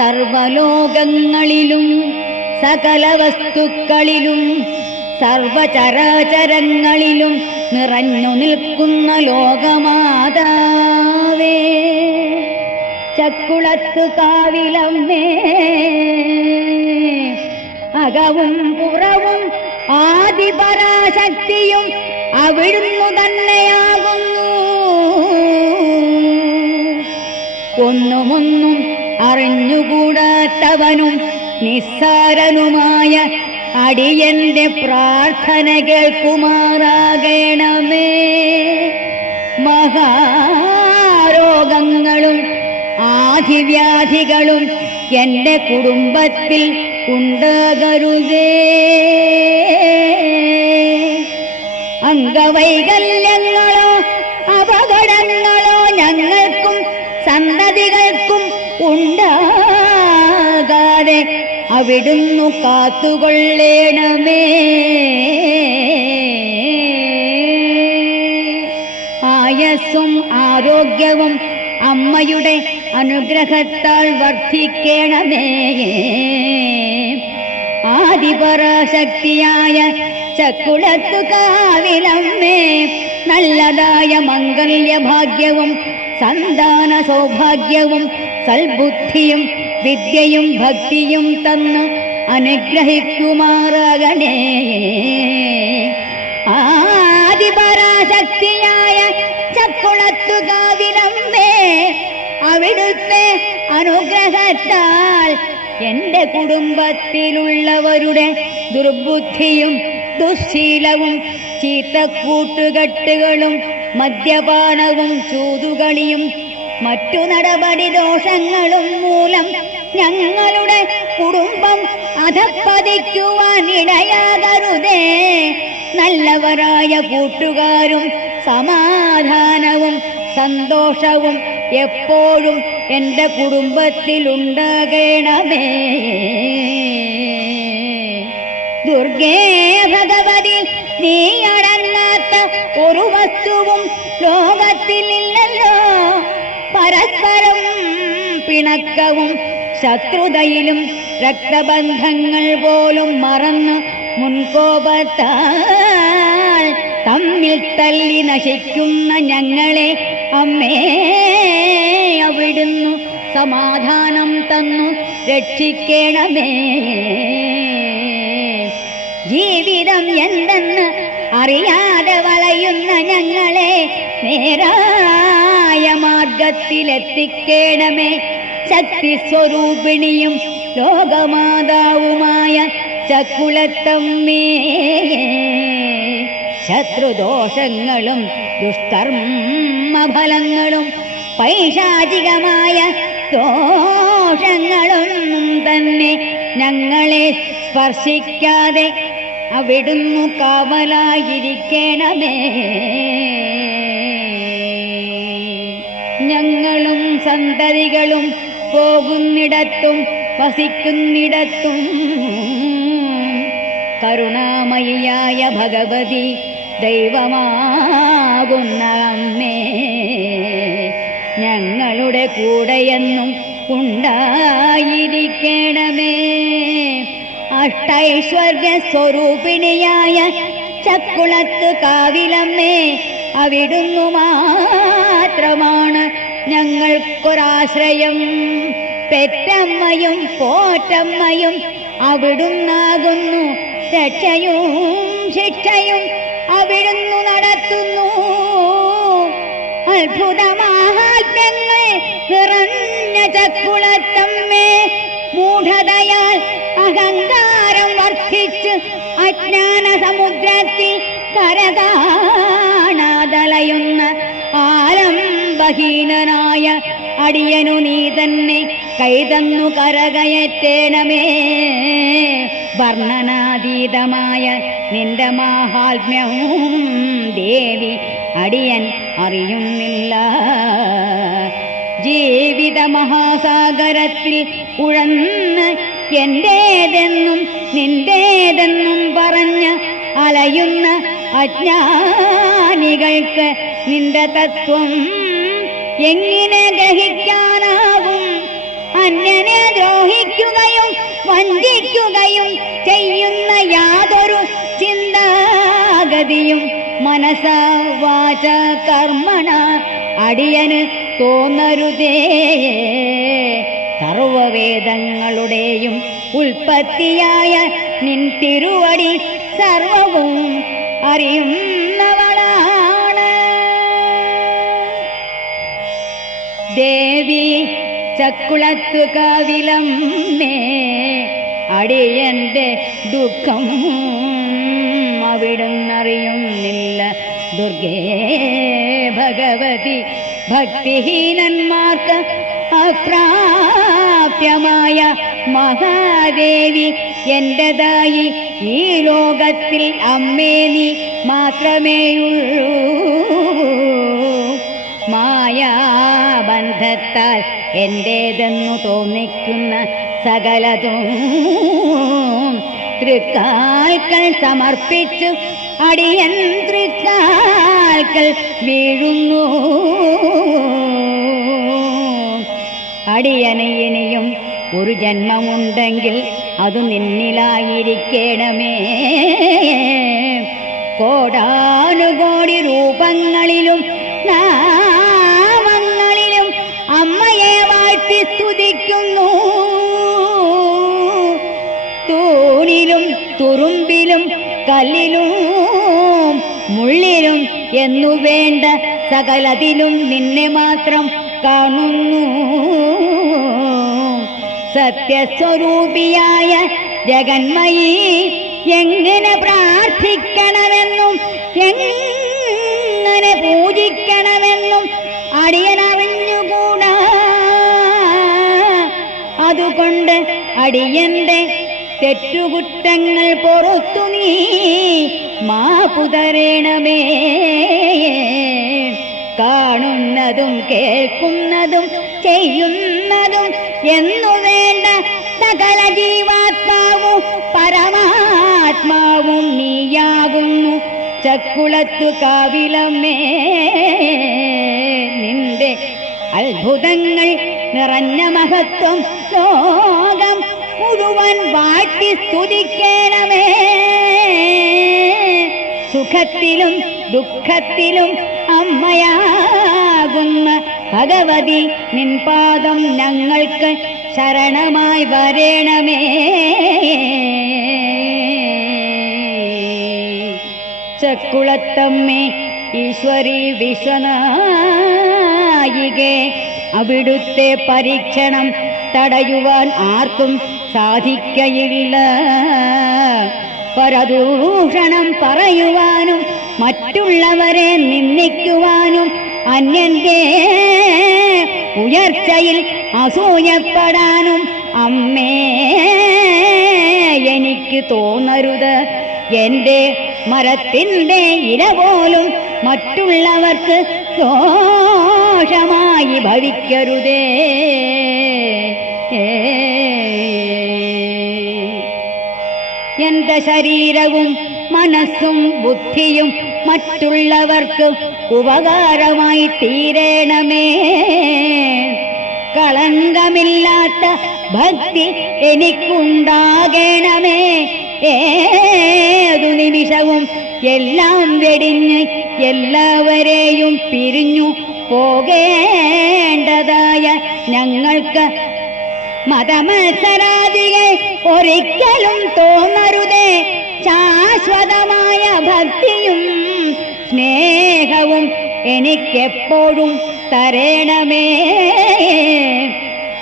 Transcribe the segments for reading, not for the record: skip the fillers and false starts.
സർവലോകങ്ങളിലും സകല വസ്തുക്കളിലും സർവചരാചരങ്ങളിലും നിറഞ്ഞു നിൽക്കുന്ന ലോകമാതാവേ, ചക്കുളത്തു കാവിലമ്മേ, അകവും പുറവും ആദിപരാശക്തിയും അവിടുന്നു തന്നെയാകുന്നു. ഒന്നുമൊന്നും അറിഞ്ഞുകൂടാത്തവനും നിസ്സാരനുമായ അടിയന്റെ പ്രാർത്ഥന കേൾക്കുമാറാകണമേ. മഹാരോഗങ്ങളും ആധിവ്യാധികളും എന്റെ കുടുംബത്തിൽ ഉണ്ടാകരുതേ. അംഗവൈകല്യങ്ങളോ അപകടങ്ങളോ ഞങ്ങൾക്കും സന്തതികൾക്കും ഉണ്ടാകാതെ അവിടുന്നു കാത്തുകൊള്ളേണമേ. ആയസ്സും ആരോഗ്യവും അമ്മയുടെ അനുഗ്രഹത്താൽ വർദ്ധിക്കണമേ. ആദിപരാശക്തിയായ ചക്കുളത്തു കാവിലമ്മേ, നല്ലതായ മംഗല്യഭാഗ്യവും സന്താന സൗഭാഗ്യവും സൽബുദ്ധിയും വിദ്യയും ഭക്തിയും തന്ന് അനുഗ്രഹിക്കുമാറാകണേ. ആദിപരാശക്തിയായ ചക്കുളത്തു കാവിലമ്മേ, അവിടുത്തെ അനുഗ്രഹത്താൽ എന്റെ കുടുംബത്തിലുള്ളവരുടെ ദുർബുദ്ധിയും ദുശ്ശീലവും ചീത്തക്കൂട്ടുകെട്ടുകളും മദ്യപാനവും ചൂതുകളിയും മറ്റു നടപടി ദോഷങ്ങളും മൂലം ഞങ്ങളുടെ കുടുംബം അധപ്പതിക്കുവാൻ ഇടയാകരുതേ. നല്ലവരായ കൂട്ടുകാരും സമാധാനവും സന്തോഷവും എപ്പോഴും എൻ്റെ കുടുംബത്തിലുണ്ടാകണമേ. ദുർഗേ ഭഗവതി, നീ അടങ്ങാത്ത ഒരു വസ്തുവും ലോകത്തിലില്ലല്ലോ. പരസ്പരം പിണക്കവും ശത്രുതയിലും രക്തബന്ധങ്ങൾ പോലും മറന്ന് മുൻകോപത്താൽ തമ്മിൽ തല്ലി നശിക്കുന്ന ഞങ്ങളെ അമ്മേ, അവിടുന്നു സമാധാനം തന്നു രക്ഷിക്കണമേ. ജീവിതം എന്തെന്ന് അറിയാതെ വളയുന്ന ഞങ്ങളെ നേരായ മാർഗത്തിലെത്തിക്കണമേ. ശക്തി സ്വരൂപിണിയും ലോകമാതാവുമായ ചക്കുളത്തമ്മേ, ശത്രുദോഷങ്ങളും ദുഷ്കർമ്മഫലങ്ങളും പൈശാചികമായ ദോഷങ്ങളൊന്നും തന്നെ ഞങ്ങളെ സ്പർശിക്കാതെ അവിടുന്നു കാവലായിരിക്കണമേ. ഞങ്ങളും സന്തതികളും പോകുന്നിടത്തും വസിക്കുന്നിടത്തും കരുണാമയിയായ ഭഗവതി ദൈവമാകുന്ന അമ്മേ, ഞങ്ങളുടെ കൂടെയെന്നും ഉണ്ടായിരിക്കണമേ. അഷ്ടൈശ്വര്യ സ്വരൂപിണിയായ ചക്കുളത്തു കാവിലമ്മേ, അവിടുന്നു മാത്രമാണ് ഞങ്ങൾക്കൊരാശ്രയം. പെറ്റമ്മയും പോറ്റമ്മയും അവിടുന്നാകുന്നു. രക്ഷയും ശിക്ഷയും അവിടുന്നു നടത്തുന്നു. അത്ഭുതമാഹാത്മ്യങ്ങൾ നിറഞ്ഞ ചക്കുളത്തമ്മേ, മൂഢതയാൽ അഹങ്കാരം വർദ്ധിച്ച് അജ്ഞാന സമുദ്രത്തിൽ കരകാണാതളയുന്ന ആലംബഹീനനായ അടിയനു നീ തന്നെ കൈതന്നു കരകയറ്റേണമേ. വർണ്ണനാതീതമായ നിന്റെ മാഹാത്മ്യവും ദേവി അടിയൻ അറിയുന്നില്ല. ജീവിത മഹാസാഗരത്തിൽ ഉഴന്ന് എന്റേതെന്നും നിന്റേതെന്നും പറഞ്ഞ് അലയുന്ന അജ്ഞാനികൾക്ക് നിന്റെ തത്വം എങ്ങനെ ഗ്രഹിക്കാനാവും? അന്യനെ ചതിക്കുകയും വഞ്ചിക്കുകയും ചെയ്യുന്ന യാതൊരു ചിന്താഗതിയും മനസ വാച കർമ്മണ അടിയന് തോന്നരുതേ. സർവവേദങ്ങളുടെയും ഉൽപ്പത്തിയായ നിൻ തിരുവടി സർവവും അറിയുന്നവളാണ്. ദേവി ചക്കുളത്തു കാവിലമ്മേ, അടിയന്റെ ദുഃഖം അവിടുന്നറിയുന്നില്ല. ദുർഗേ ഭഗവതി, ഭക്തിഹീനന്മാർക്ക് അപ്രാപ്യമായ മഹാദേവി എന്റേതായി ഈ ലോകത്തിൽ അമ്മേ നീ മാത്രമേയുള്ളൂ. മായാബന്ധത്താൽ എന്റേതെന്നു തോന്നിക്കുന്ന സകലതും തൃക്കാൽക്കൽ സമർപ്പിച്ചു അടിയൻ തൃക്കാൽക്കൽ വീഴുന്നു. അടിയന് ഇനിയും ഒരു ജന്മമുണ്ടെങ്കിൽ അത് നിന്നിലായിരിക്കണമേ. കോടാനുകോടി രൂപങ്ങളിലും നാമങ്ങളിലും അമ്മയെ വാഴ്ത്തി സ്തുതിക്കുന്നു. തൂണിലും തുറുമ്പിലും കല്ലിലും മുള്ളിലും എന്നു വേണ്ട സകലതിലും നിന്നെ മാത്രം കാണുന്നു. സത്യസ്വരൂപിയായ ജഗന്മയി എങ്ങനെ പ്രാർത്ഥിക്കണമെന്നും എങ്ങനെ പൂജിക്കണമെന്നും അടിയനറിഞ്ഞുകൂടാ. അതുകൊണ്ട് അടിയന്റെ തെറ്റുകുറ്റങ്ങൾ പൊറുത്തു നീ മാപ്പുതരേണമേ. കാണുന്നതും കേൾക്കുന്നതും ചെയ്യുന്നതും എന്നു വേണ്ട സകല ജീവാത്മാവും പരമാത്മാവും നീയാകുന്നു. ചക്കുളത്തു കാവിലമ്മേ, നിന്റെ അത്ഭുതങ്ങൾ നിറഞ്ഞ മഹത്വം ലോകം മുഴുവൻ വാഴ്ത്തി സ്തുതിക്കണമേ. സുഖത്തിലും ദുഃഖത്തിലും അമ്മയാകുന്ന ഭഗവതി നിൻ പാദം ഞങ്ങൾക്ക് ശരണമായി വരേണമേ. ചക്കുളത്തമ്മേ, ഈശ്വരി വിശ്വനായികേ, അവിടുത്തെ പരീക്ഷണം തടയുവാൻ ആർക്കും സാധിക്കയില്ല. പരദൂഷണം പറയുവാനും മറ്റുള്ളവരെ നിന്ദിക്കുവാനും അന്യന്റെ ഉയർച്ചയിൽ അസൂയപ്പെടാനും അമ്മേ എനിക്ക് തോന്നരുത്. എൻ്റെ മരത്തിൻ്റെ ഇല പോലും മറ്റുള്ളവർക്ക് ദോഷമായി ഭവിക്കരുതേ. എൻ്റെ ശരീരവും മനസ്സും ബുദ്ധിയും മറ്റുള്ളവർക്ക് ഉപകാരമായി തീരണമേ. കളങ്കമില്ലാത്ത ഭക്തി എനിക്കുണ്ടാകണമേ. ഏതു നിമിഷവും എല്ലാം വെടിഞ്ഞ് എല്ലാവരെയും പിരിഞ്ഞു പോകേണ്ടതായ ഞങ്ങൾക്ക് മതമത്സരാദികൾ ഒരിക്കലും തോന്നരുതേ. ശാശ്വതമായ ഭക്തിയും സ്നേഹവും എനിക്കെപ്പോഴും തരണമേ.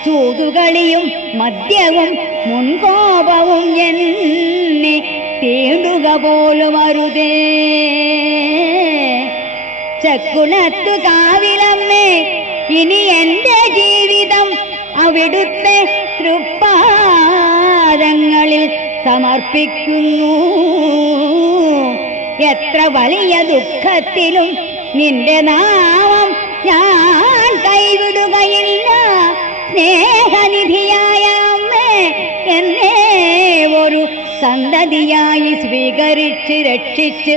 ചൂതുകളിയും മദ്യവും മുൻകോപവും എന്നെ തീണ്ടുക പോലും അരുതേ. ചക്കുളത്തു കാവിലമ്മേ, ഇനി എൻ്റെ ജീവിതം അവിടുത്തെ തൃപ്പാദങ്ങളിൽ സമർപ്പിക്കുന്നു. എത്ര വലിയ ദുഃഖത്തിലും നിന്റെ നാമം ഞാൻ കൈവിടുകയില്ല. സ്നേഹനിധിയായ അമ്മേ, എന്നെ ഒരു സന്തതിയായി സ്വീകരിച്ച് രക്ഷിച്ച്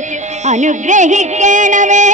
അനുഗ്രഹിക്കണമേ.